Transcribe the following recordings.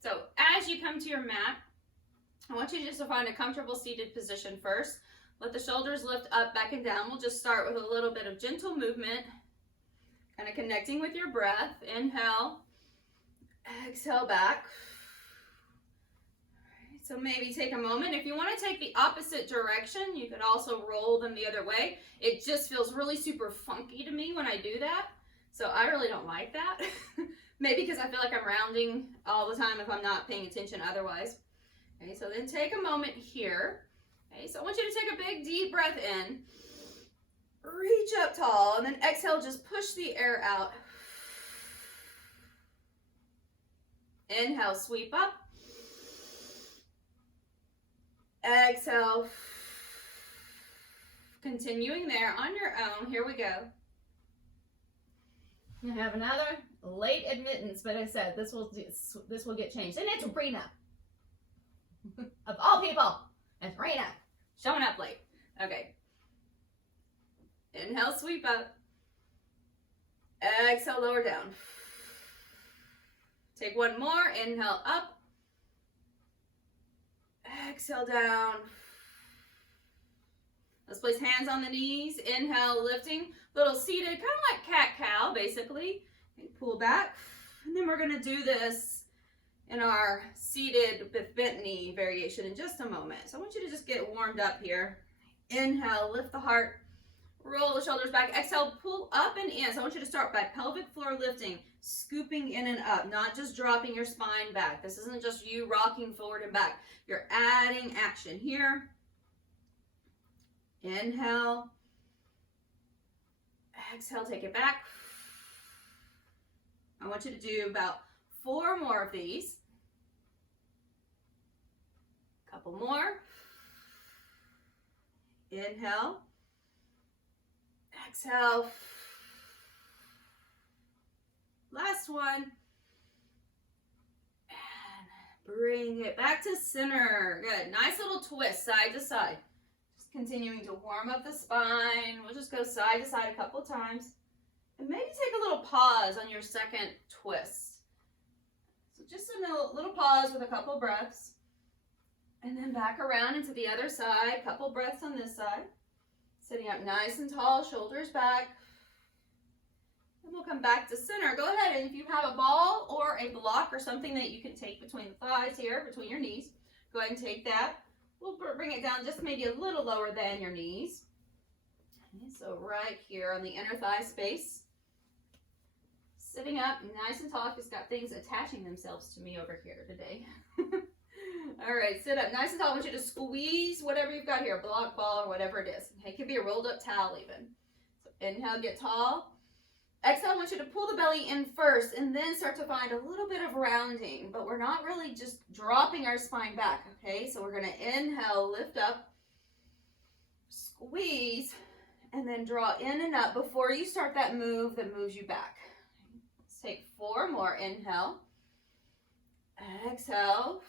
So as you come to your mat, I want you just to find a comfortable seated position first. Let the shoulders lift up, back and down. We'll just start with a little bit of gentle movement, kind of connecting with your breath. Inhale, exhale back. So maybe take a moment. If you want to take the opposite direction, you could also roll them the other way. It just feels really super funky to me when I do that. So I really don't like that. Maybe because I feel like I'm rounding all the time if I'm not paying attention otherwise. Okay, so then take a moment here. Okay, so I want you to take a big deep breath in. Reach up tall, and then exhale, just push the air out. Inhale, sweep up. Exhale. Continuing there on your own. Here we go. You have another late admittance, but I said this will get changed, and it's Rena. Of all people, it's Rena showing up late. Okay. Inhale, sweep up. Exhale, lower down. Take one more. Inhale, up. Exhale, down. Let's place hands on the knees. Inhale, lifting. Little seated, kind of like cat-cow, basically. Okay, pull back. And then we're going to do this in our seated with bent knee variation in just a moment. So I want you to just get warmed up here. Inhale, lift the heart. Roll the shoulders back. Exhale, pull up and in. So I want you to start by pelvic floor lifting, scooping in and up, not just dropping your spine back. This isn't just you rocking forward and back. You're adding action here. Inhale. Exhale, take it back. I want you to do about 4 more of these. Couple more. Inhale. Exhale. Last one. And bring it back to center. Good. Nice little twist, side to side. Just continuing to warm up the spine. We'll just go side to side a couple times. And maybe take a little pause on your second twist. So just a little pause with a couple breaths. And then back around into the other side. Couple breaths on this side. Sitting up nice and tall, shoulders back. And we'll come back to center. Go ahead, and if you have a ball or a block or something that you can take between the thighs here, between your knees, go ahead and take that. We'll bring it down just maybe a little lower than your knees. Okay, so right here on the inner thigh space. Sitting up nice and tall. I've just got things attaching themselves to me over here today. All right, sit up nice and tall. I want you to squeeze whatever you've got here, block, ball, or whatever it is. Okay, it could be a rolled up towel even. So inhale, get tall. Exhale, I want you to pull the belly in first and then start to find a little bit of rounding, but we're not really just dropping our spine back, okay? So we're gonna inhale, lift up, squeeze, and then draw in and up before you start that move that moves you back. Let's take 4 more. Inhale, exhale.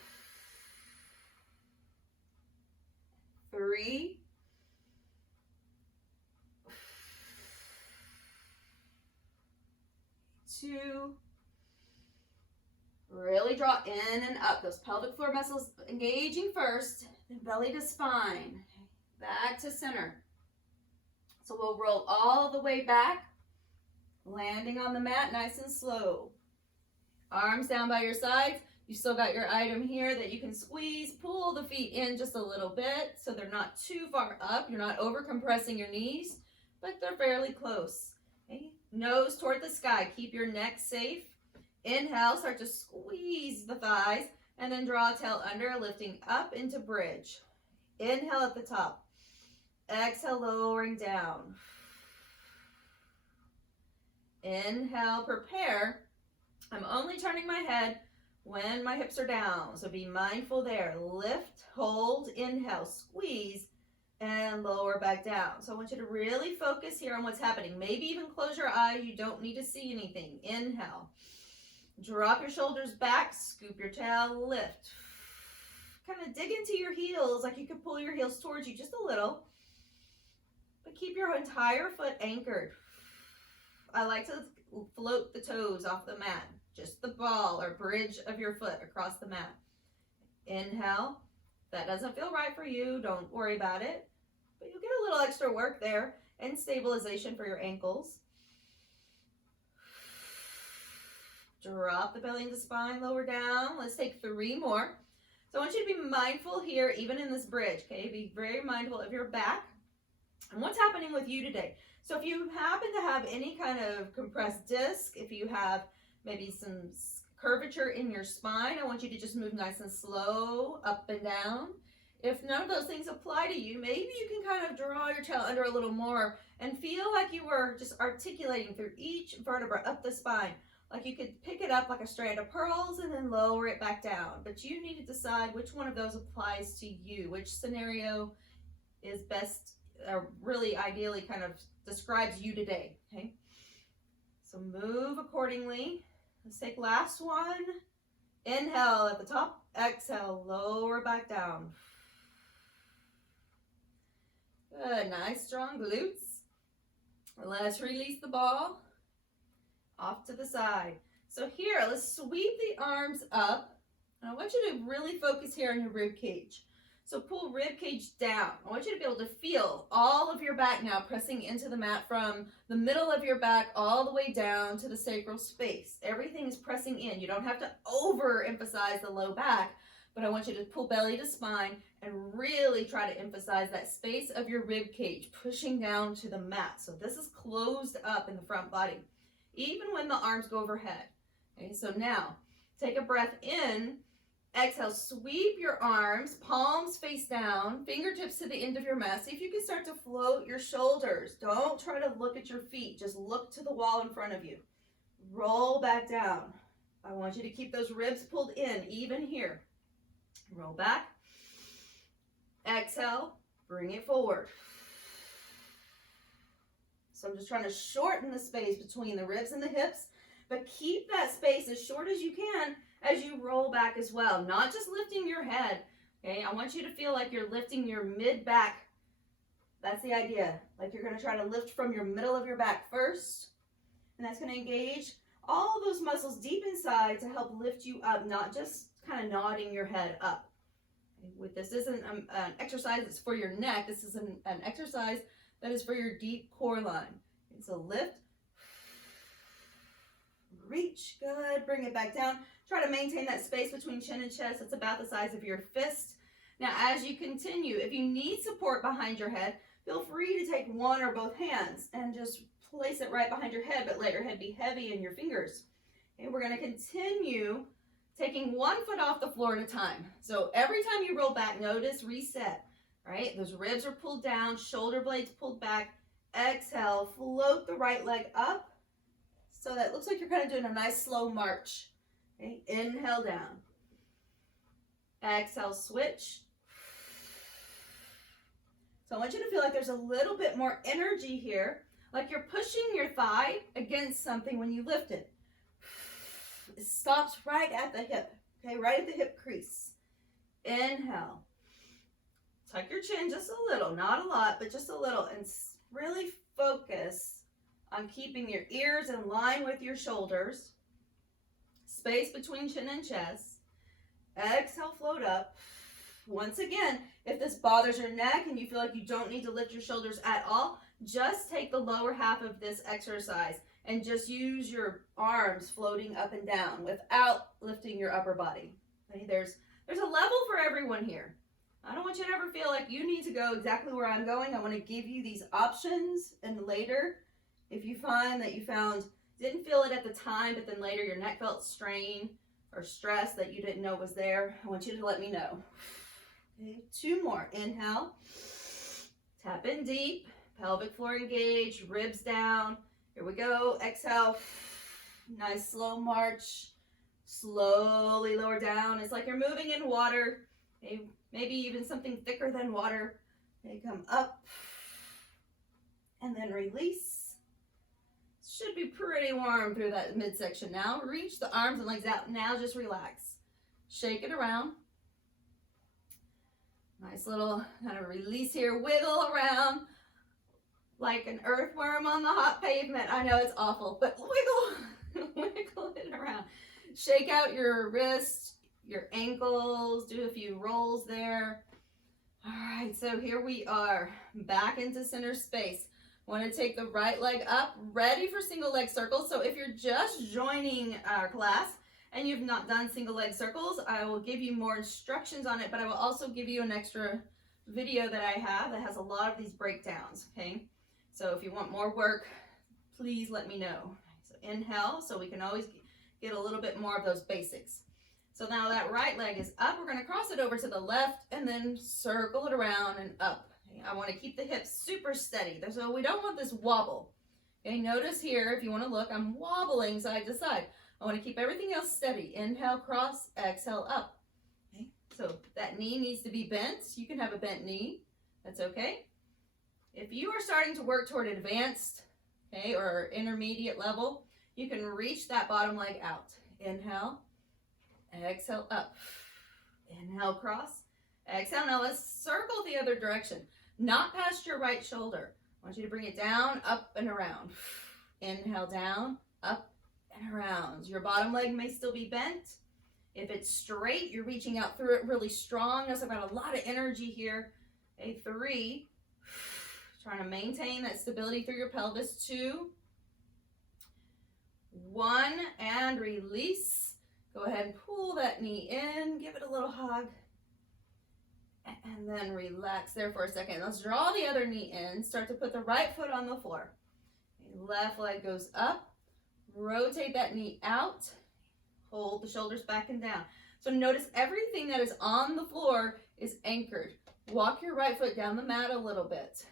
3, 2, really draw in and up. Those pelvic floor muscles engaging first, then belly to spine, back to center. So we'll roll all the way back, landing on the mat nice and slow. Arms down by your sides. You still got your item here that you can squeeze, pull the feet in just a little bit so they're not too far up. You're not over compressing your knees, but they're fairly close. Okay? Nose toward the sky. Keep your neck safe. Inhale, start to squeeze the thighs, and then draw a tail under, lifting up into bridge. Inhale at the top. Exhale, lowering down. Inhale, prepare. I'm only turning my head when my hips are down, so be mindful there. Lift, hold, inhale, squeeze, and lower back down. So I want you to really focus here on what's happening. Maybe even close your eyes. You don't need to see anything. Inhale. Drop your shoulders back, scoop your tail, lift. Kind of dig into your heels, like you could pull your heels towards you just a little, but keep your entire foot anchored. I like to float the toes off the mat just the ball or bridge of your foot across the mat. Inhale. If that doesn't feel right for you, don't worry about it, but you'll get a little extra work there and stabilization for your ankles. Drop the belly into spine, lower down. Let's take 3 more. So I want you to be mindful here, even in this bridge, okay? Be very mindful of your back and what's happening with you today. So if you happen to have any kind of compressed disc, if you have maybe some curvature in your spine, I want you to just move nice and slow, up and down. If none of those things apply to you, maybe you can kind of draw your tail under a little more and feel like you were just articulating through each vertebra up the spine. Like you could pick it up like a strand of pearls and then lower it back down. But you need to decide which one of those applies to you, which scenario is best, really ideally kind of describes you today, okay? So move accordingly. Let's take last one. Inhale at the top, exhale, lower back down. Good, nice strong glutes. Let's release the ball off to the side. So here, let's sweep the arms up. And I want you to really focus here on your rib cage. So pull rib cage down. I want you to be able to feel all of your back now pressing into the mat from the middle of your back all the way down to the sacral space. Everything is pressing in. You don't have to overemphasize the low back, but I want you to pull belly to spine and really try to emphasize that space of your rib cage pushing down to the mat. So this is closed up in the front body, even when the arms go overhead. Okay, so now take a breath in. Exhale, sweep your arms, palms face down, fingertips to the end of your mat. See if you can start to float your shoulders. Don't try to look at your feet. Just look to the wall in front of you. Roll back down. I want you to keep those ribs pulled in, even here. Roll back. Exhale, bring it forward. So I'm just trying to shorten the space between the ribs and the hips, but keep that space as short as you can as you roll back as well, not just lifting your head, okay? I want you to feel like you're lifting your mid-back. That's the idea. Like you're gonna try to lift from your middle of your back first, and that's gonna engage all of those muscles deep inside to help lift you up, not just kind of nodding your head up. With this isn't an exercise that's for your neck. This is an exercise that is for your deep core line. It's a lift, reach, good, bring it back down. Try to maintain that space between chin and chest. It's about the size of your fist. Now, as you continue, if you need support behind your head, feel free to take one or both hands and just place it right behind your head, but let your head be heavy in your fingers. Okay, we're gonna continue taking one foot off the floor at a time. So every time you roll back, notice reset, right? Those ribs are pulled down, shoulder blades pulled back. Exhale, float the right leg up. So that looks like you're kind of doing a nice slow march. Okay, inhale down. Exhale, switch. So I want you to feel like there's a little bit more energy here, like you're pushing your thigh against something when you lift it. It stops right at the hip, okay, right at the hip crease. Inhale. Tuck your chin just a little, not a lot, but just a little, and really focus on keeping your ears in line with your shoulders. Space between chin and chest. Exhale, float up. Once again, if this bothers your neck and you feel like you don't need to lift your shoulders at all, just take the lower half of this exercise and just use your arms floating up and down without lifting your upper body. Okay? There's a level for everyone here. I don't want you to ever feel like you need to go exactly where I'm going. I want to give you these options, and later, if you find that you didn't feel it at the time, but then later your neck felt strain or stress that you didn't know was there, I want you to let me know. Okay, 2 more. Inhale. Tap in deep. Pelvic floor engaged. Ribs down. Here we go. Exhale. Nice slow march. Slowly lower down. It's like you're moving in water. Okay, maybe even something thicker than water. Okay, come up. And then release. Should be pretty warm through that midsection now. Reach the arms and legs out. Now just relax. Shake it around. Nice little kind of release here. Wiggle around like an earthworm on the hot pavement. I know it's awful, but wiggle, wiggle it around. Shake out your wrists, your ankles, do a few rolls there. All right, so here we are, back into center space. Want to take the right leg up, ready for single leg circles. So if you're just joining our class and you've not done single leg circles, I will give you more instructions on it, but I will also give you an extra video that I have that has a lot of these breakdowns, okay? So if you want more work, please let me know. So inhale, so we can always get a little bit more of those basics. So now that right leg is up, we're gonna cross it over to the left and then circle it around and up. Okay, I wanna keep the hips super steady. So we don't want this wobble. Okay, notice here, if you wanna look, I'm wobbling side to side. I wanna keep everything else steady. Inhale, cross, exhale, up. Okay, so that knee needs to be bent. You can have a bent knee, that's okay. If you are starting to work toward advanced, okay, or intermediate level, you can reach that bottom leg out. Inhale, exhale, up. Inhale, cross, exhale. Now let's circle the other direction, not past your right shoulder. I want you to bring it down, up and around. Inhale, down, up and around. Your bottom leg may still be bent. If it's straight, you're reaching out through it really strong. Notice I've got a lot of energy here. Okay, 3. Trying to maintain that stability through your pelvis. 2, 1, and release. Go ahead and pull that knee in, give it a little hug, and then relax there for a second. Let's draw the other knee in, start to put the right foot on the floor. Left leg goes up, rotate that knee out, hold the shoulders back and down. So notice everything that is on the floor is anchored. Walk your right foot down the mat a little bit.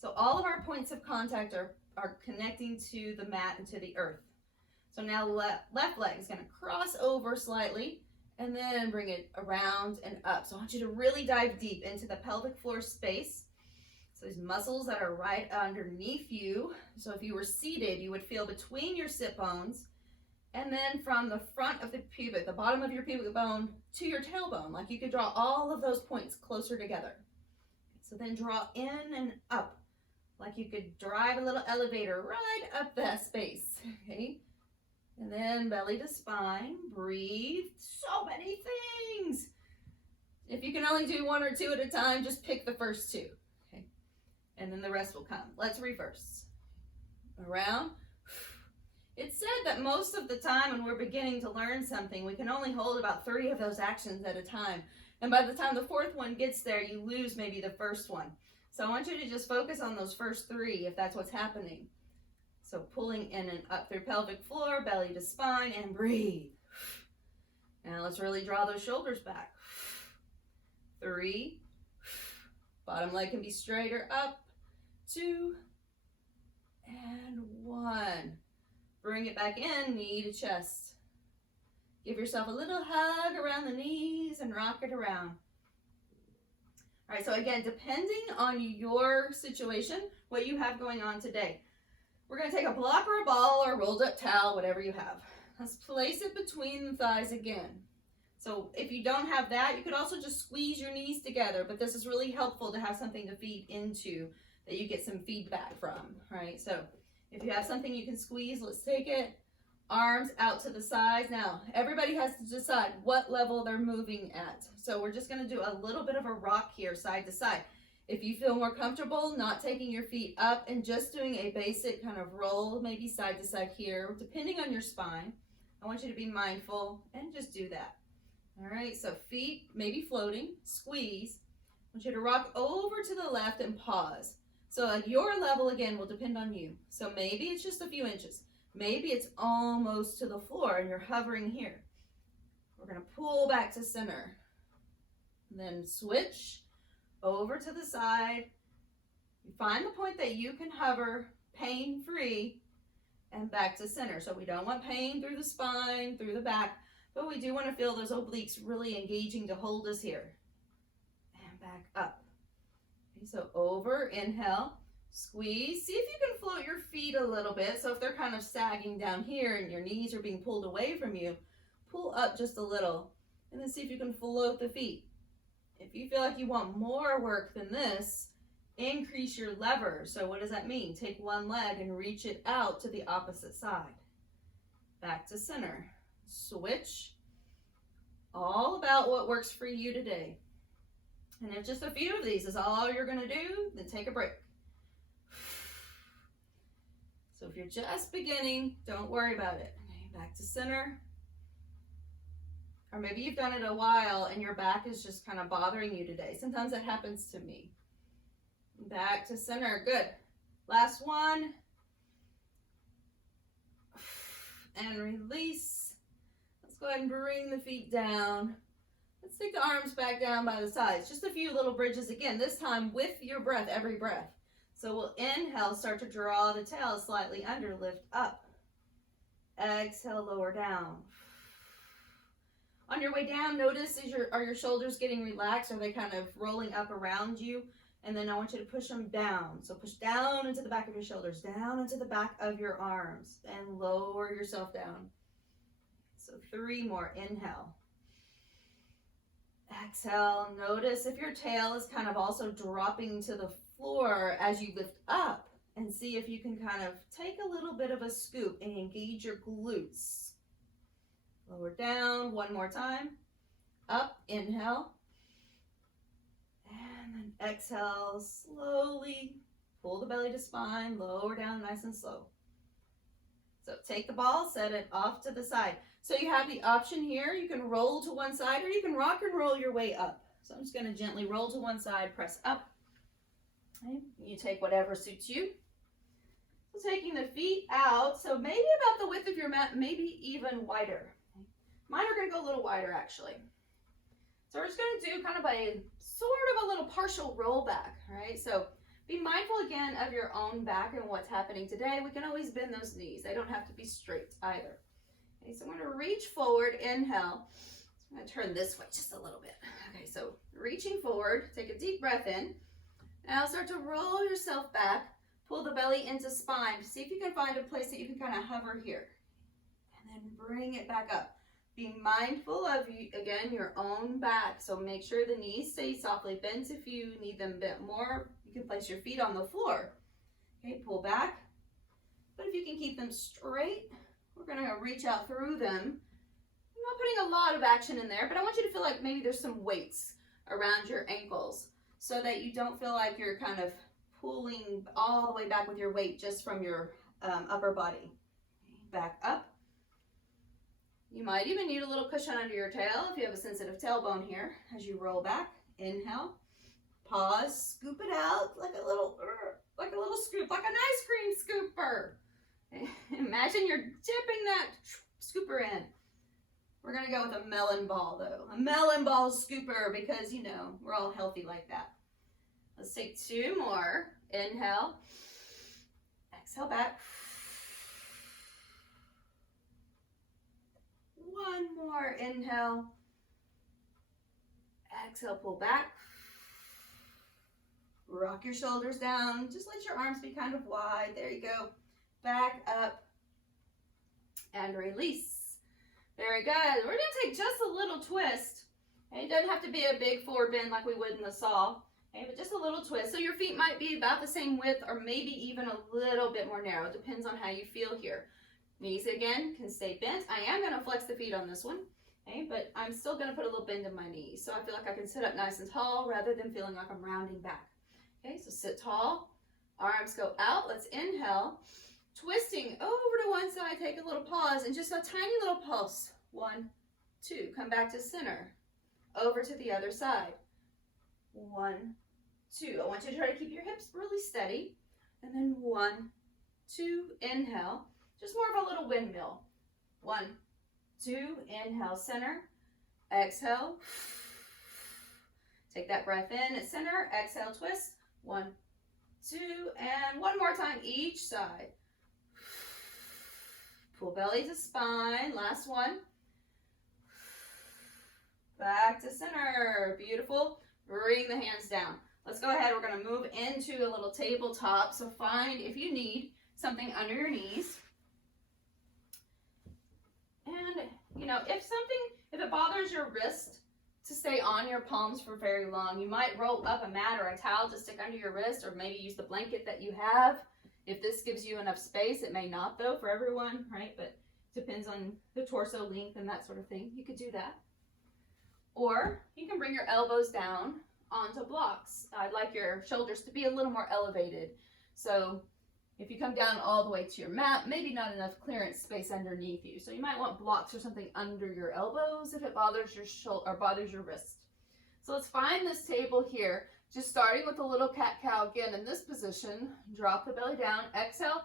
So all of our points of contact are connecting to the mat and to the earth. So now left leg is going to cross over slightly and then bring it around and up. So I want you to really dive deep into the pelvic floor space. So these muscles that are right underneath you. So if you were seated, you would feel between your sit bones and then from the front of the pubic, the bottom of your pubic bone to your tailbone. Like you could draw all of those points closer together. So then draw in and up. Like you could drive a little elevator right up that space, okay? And then belly to spine, breathe, so many things. If you can only do 1 or 2 at a time, just pick the first 2, okay? And then the rest will come. Let's reverse. Around. It's said that most of the time when we're beginning to learn something, we can only hold about 3 of those actions at a time. And by the time the 4th one gets there, you lose maybe the first one. So I want you to just focus on those first 3 if that's what's happening. So pulling in and up through pelvic floor, belly to spine, and breathe. Now let's really draw those shoulders back. 3. Bottom leg can be straighter up. 2. And 1. Bring it back in, knee to chest. Give yourself a little hug around the knees and rock it around. All right, so again, depending on your situation, what you have going on today, we're going to take a block or a ball or a rolled up towel, whatever you have. Let's place it between the thighs again. So if you don't have that, you could also just squeeze your knees together, but this is really helpful to have something to feed into that you get some feedback from, right? So if you have something you can squeeze, let's take it. Arms out to the sides. Now, everybody has to decide what level they're moving at. So we're just going to do a little bit of a rock here, side to side. If you feel more comfortable not taking your feet up and just doing a basic kind of roll, maybe side to side here, depending on your spine, I want you to be mindful and just do that. All right, so feet maybe floating, squeeze. I want you to rock over to the left and pause. So at your level, again, will depend on you. So maybe it's just a few inches. Maybe it's almost to the floor and you're hovering here. We're going to pull back to center. And then switch over to the side. You find the point that you can hover pain-free and back to center. So we don't want pain through the spine, through the back, but we do want to feel those obliques really engaging to hold us here. And back up. Okay, so over, inhale, squeeze. See if you can float your feet a little bit. So if they're kind of sagging down here and your knees are being pulled away from you, pull up just a little and then see if you can float the feet. If you feel like you want more work than this, increase your lever. So what does that mean? Take one leg and reach it out to the opposite side. Back to center. switch. All about what works for you today. And if just a few of these is all you're going to do, then take a break. So if you're just beginning, don't worry about it. Okay, back to center. Or maybe you've done it a while and your back is just kind of bothering you today. Sometimes that happens to me. Back to center. Good. Last one. And release. Let's go ahead and bring the feet down. Let's take the arms back down by the sides. Just a few little bridges again, this time with your breath, every breath. So we'll inhale, start to draw the tail slightly under, lift up. Exhale, lower down. On your way down, notice are your shoulders getting relaxed? Are they kind of rolling up around you? And then I want you to push them down. So push down into the back of your shoulders, down into the back of your arms, and lower yourself down. So 3 more. Inhale. Exhale. Notice if your tail is kind of also dropping to the floor as you lift up, and see if you can kind of take a little bit of a scoop and engage your glutes. Lower down. 1 more time. Up. Inhale. And then exhale, slowly pull the belly to spine, lower down nice and slow. So take the ball, set it off to the side. So you have the option here, you can roll to one side or you can rock and roll your way up. So I'm just going to gently roll to one side, press up. Okay. You take whatever suits you. So taking the feet out, so maybe about the width of your mat, maybe even wider. Mine are going to go a little wider actually. So we're just going to do kind of a sort of a little partial roll back, right? So be mindful again of your own back and what's happening today. We can always bend those knees. They don't have to be straight either. Okay, so I'm going to reach forward, inhale. So I'm going to turn this way just a little bit. Okay, so reaching forward, take a deep breath in. Now start to roll yourself back. Pull the belly into spine. See if you can find a place that you can kind of hover here. And then bring it back up. Be mindful of, again, your own back. So make sure the knees stay softly bent. If you need them bent more, you can place your feet on the floor. Okay, pull back. But if you can keep them straight, we're going to reach out through them. I'm not putting a lot of action in there, but I want you to feel like maybe there's some weights around your ankles so that you don't feel like you're kind of pulling all the way back with your weight just from your upper body. Back up. You might even need a little cushion under your tail if you have a sensitive tailbone here as you roll back. Inhale, pause, scoop it out like a little scoop, like an ice cream scooper. Imagine you're dipping that scooper in. We're gonna go with a melon ball though, a melon ball scooper because you know we're all healthy like that. Let's take 2 more. Inhale, exhale back. 1 more. Inhale. Exhale, pull back. Rock your shoulders down. Just let your arms be kind of wide. There you go. Back up and release. Very good. We're going to take just a little twist. Okay, it doesn't have to be a big forward bend like we would in the saw. Okay, but just a little twist. So your feet might be about the same width or maybe even a little bit more narrow. It depends on how you feel here. Knees again can stay bent. I am going to flex the feet on this one, okay, but I'm still going to put a little bend in my knees so I feel like I can sit up nice and tall rather than feeling like I'm rounding back. Okay, so sit tall, arms go out. Let's inhale, twisting over to one side, take a little pause and just a tiny little pulse. 1, 2, come back to center, over to the other side. 1, 2. I want you to try to keep your hips really steady, and then 1, 2, inhale. Just more of a little windmill. 1, 2, inhale, center, exhale. Take that breath in at center, exhale, twist. 1, 2, and 1 more time each side. Pull belly to spine, last one. Back to center, beautiful. Bring the hands down. Let's go ahead, we're gonna move into a little tabletop. So find, if you need, something under your knees. And, you know, if it bothers your wrist to stay on your palms for very long, you might roll up a mat or a towel to stick under your wrist, or maybe use the blanket that you have. If this gives you enough space, it may not though for everyone, right? But depends on the torso length and that sort of thing. You could do that. Or you can bring your elbows down onto blocks. I'd like your shoulders to be a little more elevated. So if you come down all the way to your mat, maybe not enough clearance space underneath you. So you might want blocks or something under your elbows if it bothers your shoulder or bothers your wrist. So let's find this table here, just starting with a little cat-cow again in this position. Drop the belly down, exhale,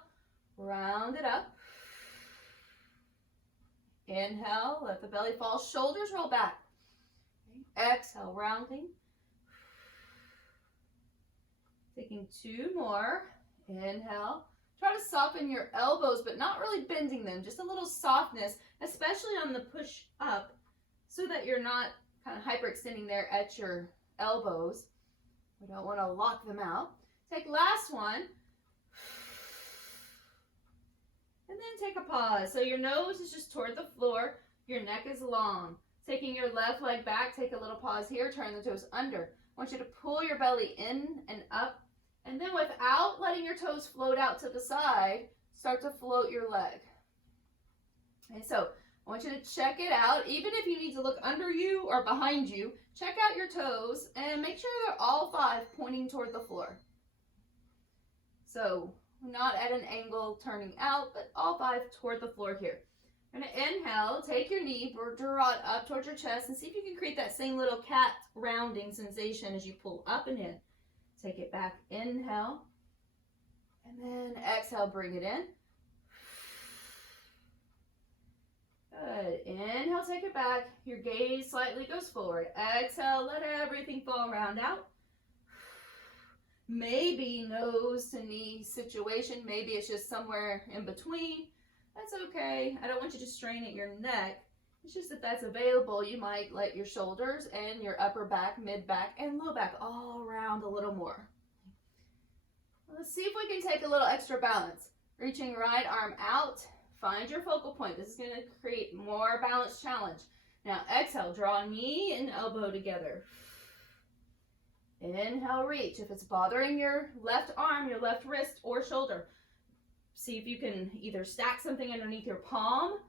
round it up. Inhale, let the belly fall, shoulders roll back. Exhale, rounding. Taking 2 more. Inhale. Try to soften your elbows, but not really bending them. Just a little softness, especially on the push up, so that you're not kind of hyperextending there at your elbows. We don't want to lock them out. Take last one. And then take a pause. So your nose is just toward the floor. Your neck is long. Taking your left leg back, take a little pause here. Turn the toes under. I want you to pull your belly in and up. And then without letting your toes float out to the side, start to float your leg. And so I want you to check it out. Even if you need to look under you or behind you, check out your toes and make sure they're all 5 pointing toward the floor. So not at an angle turning out, but all 5 toward the floor here. We're going to inhale, take your knee, draw it up towards your chest, and see if you can create that same little cat rounding sensation as you pull up and in. Take it back, inhale, and then exhale, bring it in. Good, inhale, take it back, your gaze slightly goes forward. Exhale, let everything fall, round out. Maybe nose to knee situation, maybe it's just somewhere in between. That's okay. I don't want you to strain at your neck. It's just that that's available. You might let your shoulders and your upper back, mid back, and low back all around a little more. Let's see if we can take a little extra balance. Reaching right arm out. Find your focal point. This is going to create more balance challenge. Now exhale, draw knee and elbow together. Inhale, reach. If it's bothering your left arm, your left wrist, or shoulder, see if you can either stack something underneath your palm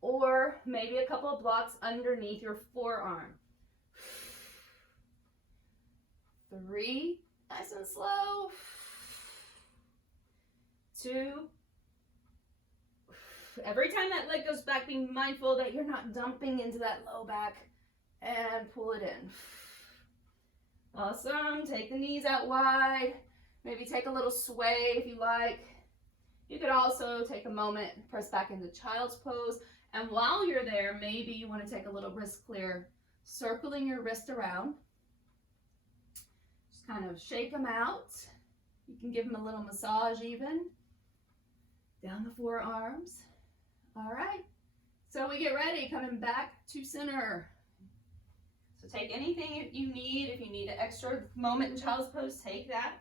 or maybe a couple of blocks underneath your forearm. 3, nice and slow. 2. Every time that leg goes back, be mindful that you're not dumping into that low back, and pull it in. Awesome. Take the knees out wide. Maybe take a little sway if you like. You could also take a moment, press back into child's pose. And while you're there, maybe you want to take a little wrist clear, circling your wrist around. Just kind of shake them out. You can give them a little massage even. Down the forearms. All right. So we get ready, coming back to center. So take anything you need. If you need an extra moment in child's pose, take that.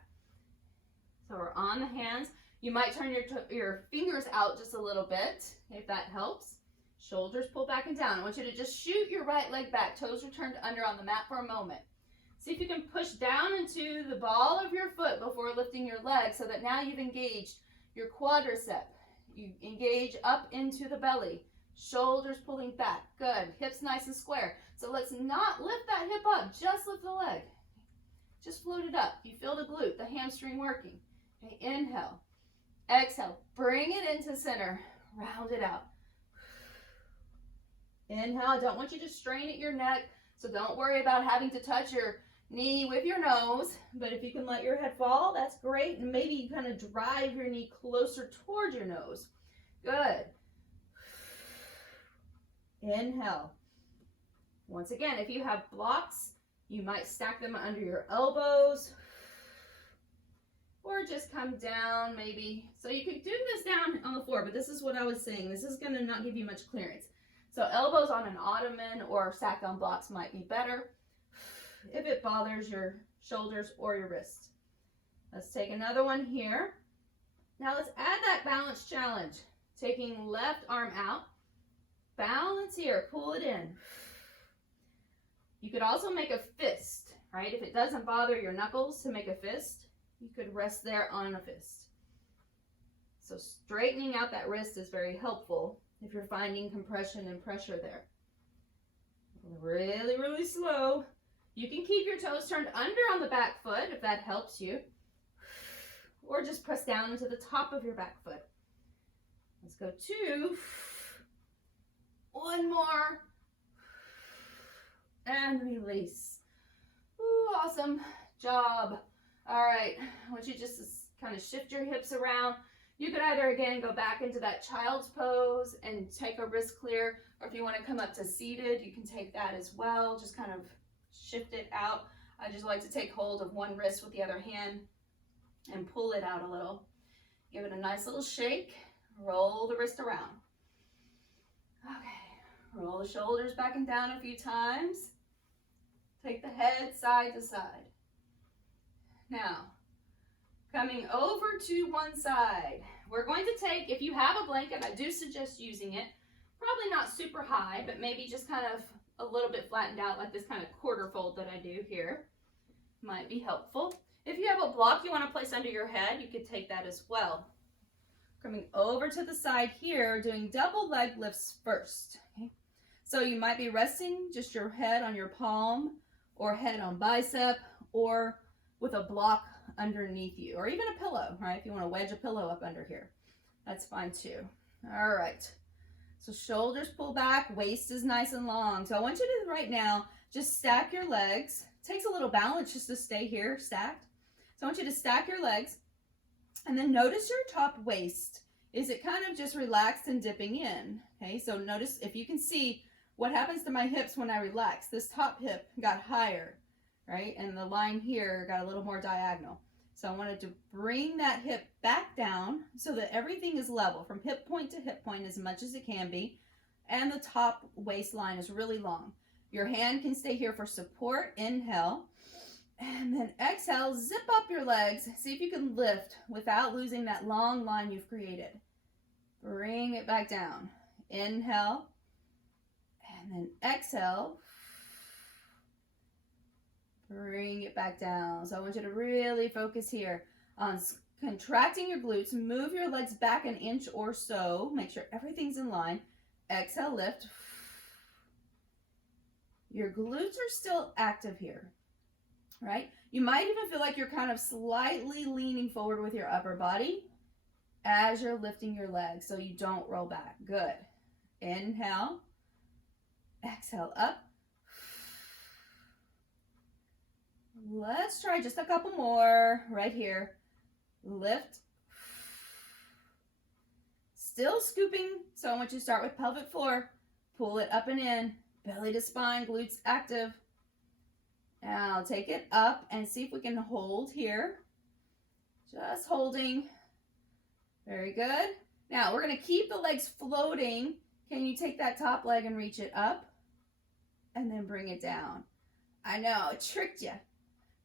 So we're on the hands. You might turn your fingers out just a little bit, if that helps. Shoulders pull back and down. I want you to just shoot your right leg back. Toes are turned under on the mat for a moment. See if you can push down into the ball of your foot before lifting your leg, so that now you've engaged your quadricep. You engage up into the belly. Shoulders pulling back. Good. Hips nice and square. So let's not lift that hip up. Just lift the leg. Just float it up. You feel the glute, the hamstring working. Okay, inhale. Exhale. Bring it into center. Round it out. Inhale. I don't want you to strain at your neck, so don't worry about having to touch your knee with your nose. But if you can let your head fall, that's great. And maybe you kind of drive your knee closer towards your nose. Good. Inhale. Once again, if you have blocks, you might stack them under your elbows, or just come down maybe. So you could do this down on the floor, but this is what I was saying. This is going to not give you much clearance. So elbows on an ottoman or stacked on blocks might be better if it bothers your shoulders or your wrist. Let's take another one here. Now let's add that balance challenge. Taking left arm out. Balance here, pull it in. You could also make a fist, right? If it doesn't bother your knuckles to make a fist, you could rest there on a fist. So straightening out that wrist is very helpful. if you're finding compression and pressure there. Really, really slow. You can keep your toes turned under on the back foot if that helps you. Or just press down into the top of your back foot. Let's go 2. 1 more. And release. Ooh, awesome job. All right, I want you just to kind of shift your hips around. You could either, again, go back into that child's pose and take a wrist clear, or if you want to come up to seated, you can take that as well. Just kind of shift it out. I just like to take hold of one wrist with the other hand and pull it out a little. Give it a nice little shake. Roll the wrist around. Okay, roll the shoulders back and down a few times. Take the head side to side. Now, coming over to one side, we're going to take, if you have a blanket, I do suggest using it. Probably not super high, but maybe just kind of a little bit flattened out, like this kind of quarter fold that I do here. Might be helpful. If you have a block you want to place under your head, you could take that as well. Coming over to the side here, doing double leg lifts first. Okay? So you might be resting just your head on your palm, or head on bicep, or with a block underneath you, or even a pillow, right? If you want to wedge a pillow up under here, that's fine too. All right. So shoulders pull back, waist is nice and long. So I want you to, right now, just stack your legs. It takes a little balance just to stay here stacked. So I want you to stack your legs, and then notice your top waist. Is it kind of just relaxed and dipping in? Okay, so notice if you can see what happens to my hips when I relax. This top hip got higher, right? And the line here got a little more diagonal. So I wanted to bring that hip back down so that everything is level from hip point to hip point as much as it can be. And the top waistline is really long. Your hand can stay here for support. Inhale. And then exhale, zip up your legs. See if you can lift without losing that long line you've created. Bring it back down. Inhale. And then exhale. Bring it back down. So I want you to really focus here on contracting your glutes. Move your legs back an inch or so. Make sure everything's in line. Exhale, lift. Your glutes are still active here, right? You might even feel like you're kind of slightly leaning forward with your upper body as you're lifting your legs so you don't roll back. Good. Inhale. Exhale, up. Let's try just a couple more right here. Lift. Still scooping, so I want you to start with pelvic floor. Pull it up and in. Belly to spine, glutes active. Now take it up and see if we can hold here. Just holding. Very good. Now we're going to keep the legs floating. Can you take that top leg and reach it up? And then bring it down. I know, it tricked you.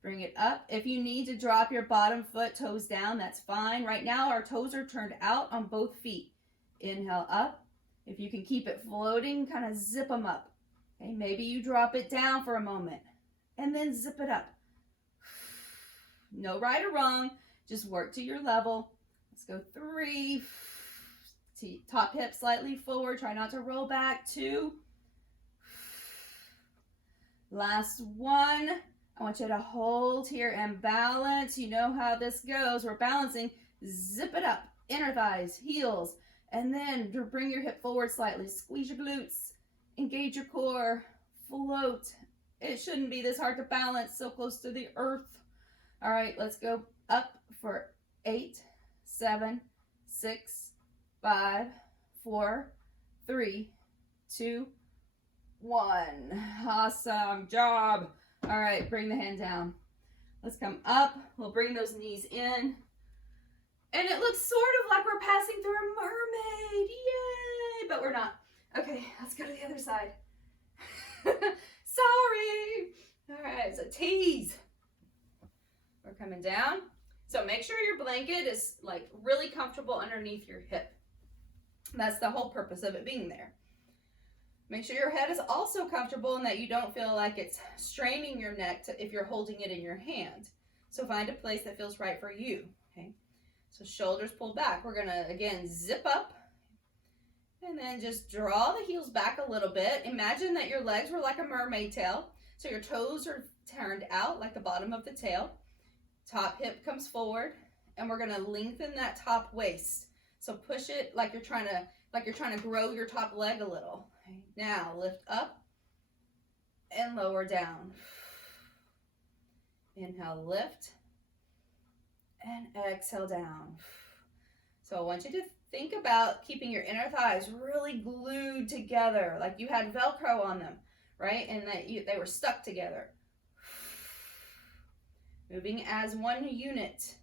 Bring it up. If you need to drop your bottom foot, toes down, that's fine. Right now, our toes are turned out on both feet. Inhale up. If you can keep it floating, kind of zip them up. Okay, maybe you drop it down for a moment and then zip it up. No right or wrong. Just work to your level. Let's go 3. Top hip slightly forward. Try not to roll back. 2. Last 1. I want you to hold here and balance. You know how this goes. We're balancing. Zip it up. Inner thighs, heels. And then bring your hip forward slightly. Squeeze your glutes. Engage your core. Float. It shouldn't be this hard to balance. So close to the earth. All right, let's go up for 8, 7, 6, 5, 4, 3, 2, 1. Awesome job. All right, bring the hand down. Let's come up. We'll bring those knees in. And it looks sort of like we're passing through a mermaid. Yay! But we're not. Okay, let's go to the other side. Sorry. All right, so tease. We're coming down. So make sure your blanket is like really comfortable underneath your hip. That's the whole purpose of it being there. Make sure your head is also comfortable and that you don't feel like it's straining your neck if you're holding it in your hand. So find a place that feels right for you, okay? So shoulders pulled back. We're gonna, again, zip up And then just draw the heels back a little bit. Imagine that your legs were like a mermaid tail. So your toes are turned out like the bottom of the tail. Top hip comes forward, and we're gonna lengthen that top waist. So push it like you're trying to grow your top leg a little. Now lift up and lower down. Inhale, lift, and exhale down. So I want you to think about keeping your inner thighs really glued together, like you had Velcro on them, right? And that they were stuck together. Moving as one unit.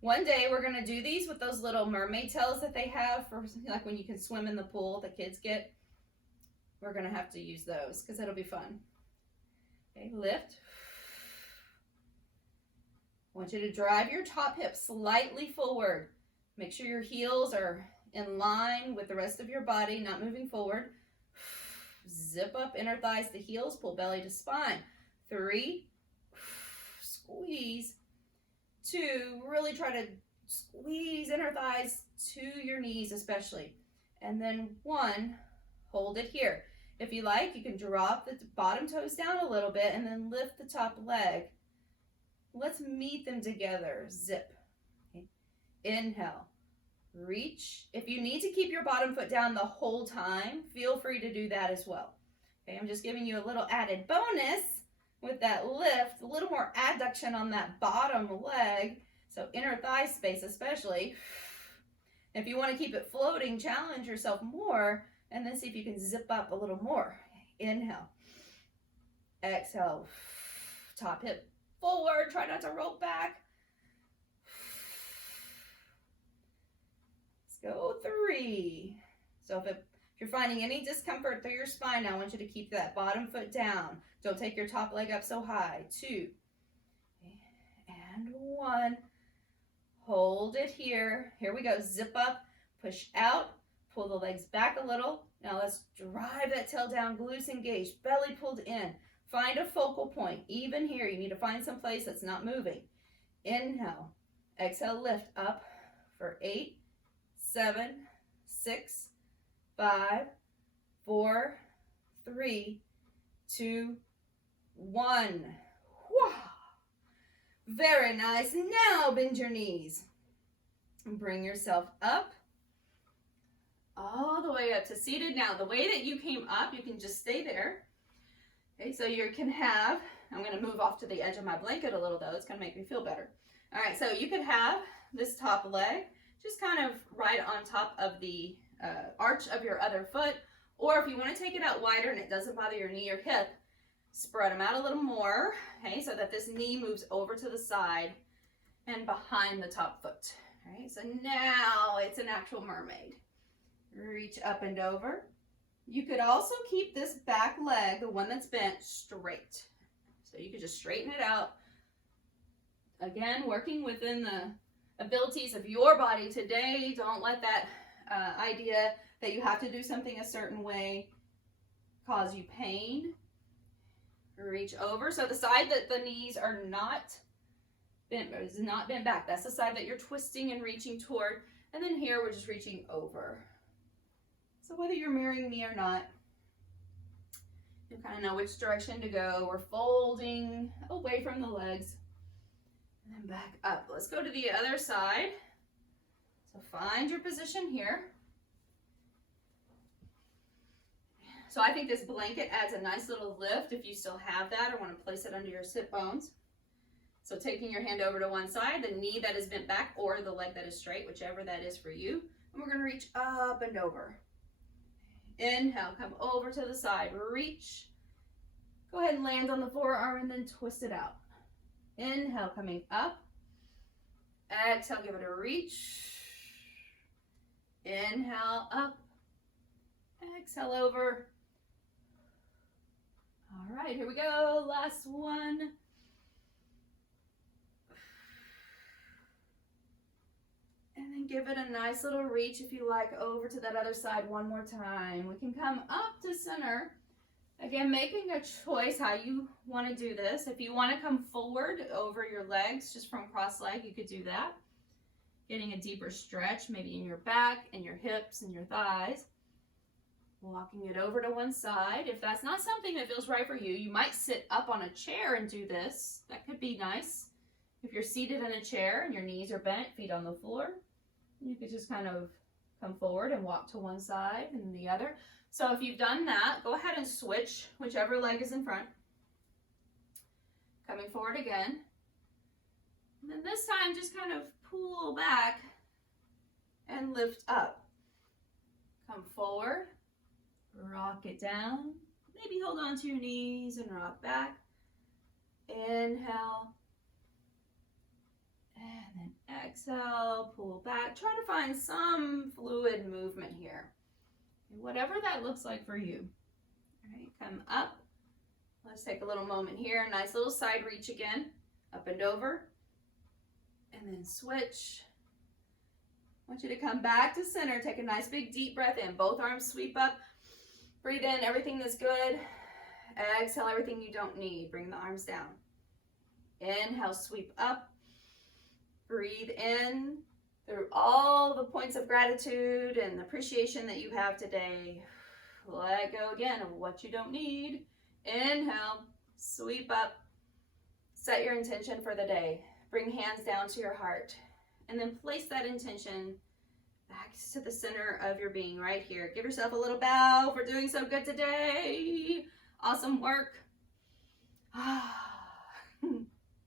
One day we're going to do these with those little mermaid tails that they have for like when you can swim in the pool, the kids get. We're going to have to use those because it'll be fun. Okay, lift. I want you to drive your top hip slightly forward. Make sure your heels are in line with the rest of your body, not moving forward. Zip up inner thighs to heels, pull belly to spine. 3, squeeze. 2, really try to squeeze inner thighs to your knees especially. And then 1, hold it here. If you like, you can drop the bottom toes down a little bit and then lift the top leg. Let's meet them together. Zip. Okay. Inhale. Reach. If you need to keep your bottom foot down the whole time, feel free to do that as well. Okay, I'm just giving you a little added bonus with that lift, a little more adduction on that bottom leg, so inner thigh space especially. If you want to keep it floating, challenge yourself more, and then see if you can zip up a little more. Inhale. Exhale. Top hip forward, try not to roll back. Let's go 3. So if you're finding any discomfort through your spine, I want you to keep that bottom foot down. Don't take your top leg up so high. 2. And 1. Hold it here. Here we go. Zip up, push out, pull the legs back a little. Now let's drive that tail down, glutes engaged, belly pulled in. Find a focal point. Even here, you need to find some place that's not moving. Inhale. Exhale, lift up for 8, 7, 6, 5, 4, 3, 2, 1. Wow. Very nice. Now bend your knees. And bring yourself up. All the way up to seated. Now, the way that you came up, you can just stay there. Okay, so you can have, I'm going to move off to the edge of my blanket a little though. It's going to make me feel better. All right, so you could have this top leg just kind of right on top of the arch of your other foot. Or if you want to take it out wider and it doesn't bother your knee or hip, spread them out a little more, okay, so that this knee moves over to the side and behind the top foot. All right, so now it's an actual mermaid. Reach up and over. You could also keep this back leg, the one that's bent, straight. So you could just straighten it out. Again, working within the abilities of your body today. Don't let that idea that you have to do something a certain way cause you pain. Reach over. So the side that the knees are not bent, is not bent back. That's the side that you're twisting and reaching toward. And then here we're just reaching over. So whether you're mirroring me or not, you kind of know which direction to go. We're folding away from the legs and then back up. Let's go to the other side. So find your position here. So I think this blanket adds a nice little lift if you still have that or want to place it under your sit bones. So taking your hand over to one side, the knee that is bent back or the leg that is straight, whichever that is for you. And we're going to reach up and over. Inhale, come over to the side, reach. Go ahead and land on the forearm and then twist it out. Inhale, coming up. Exhale, give it a reach. Inhale, up. Exhale, over. All right, here we go. Last one. And then give it a nice little reach, if you like, over to that other side one more time. We can come up to center. Again, making a choice how you want to do this. If you want to come forward over your legs, just from cross leg, you could do that. Getting a deeper stretch, maybe in your back and your hips and your thighs. Walking it over to one side. If that's not something that feels right for you, you might sit up on a chair and do this. That could be nice. If you're seated in a chair and your knees are bent, feet on the floor, you could just kind of come forward and walk to one side and the other. So if you've done that, go ahead and switch whichever leg is in front. Coming forward again. And then this time, just kind of pull back and lift up. Come forward. Rock it down. Maybe hold on to your knees and rock back. Inhale. And then exhale, pull back. Try to find some fluid movement here. Whatever that looks like for you. All right, come up. Let's take a little moment here. Nice little side reach again. Up and over. And then switch. I want you to come back to center. Take a nice big deep breath in. Both arms sweep up. Breathe in everything that's good. Exhale everything you don't need. Bring the arms down. Inhale, sweep up. Breathe in through all the points of gratitude and appreciation that you have today. Let go again of what you don't need. Inhale, sweep up. Set your intention for the day. Bring hands down to your heart. And then place that intention back to the center of your being right here. Give yourself a little bow for doing so good today. Awesome work.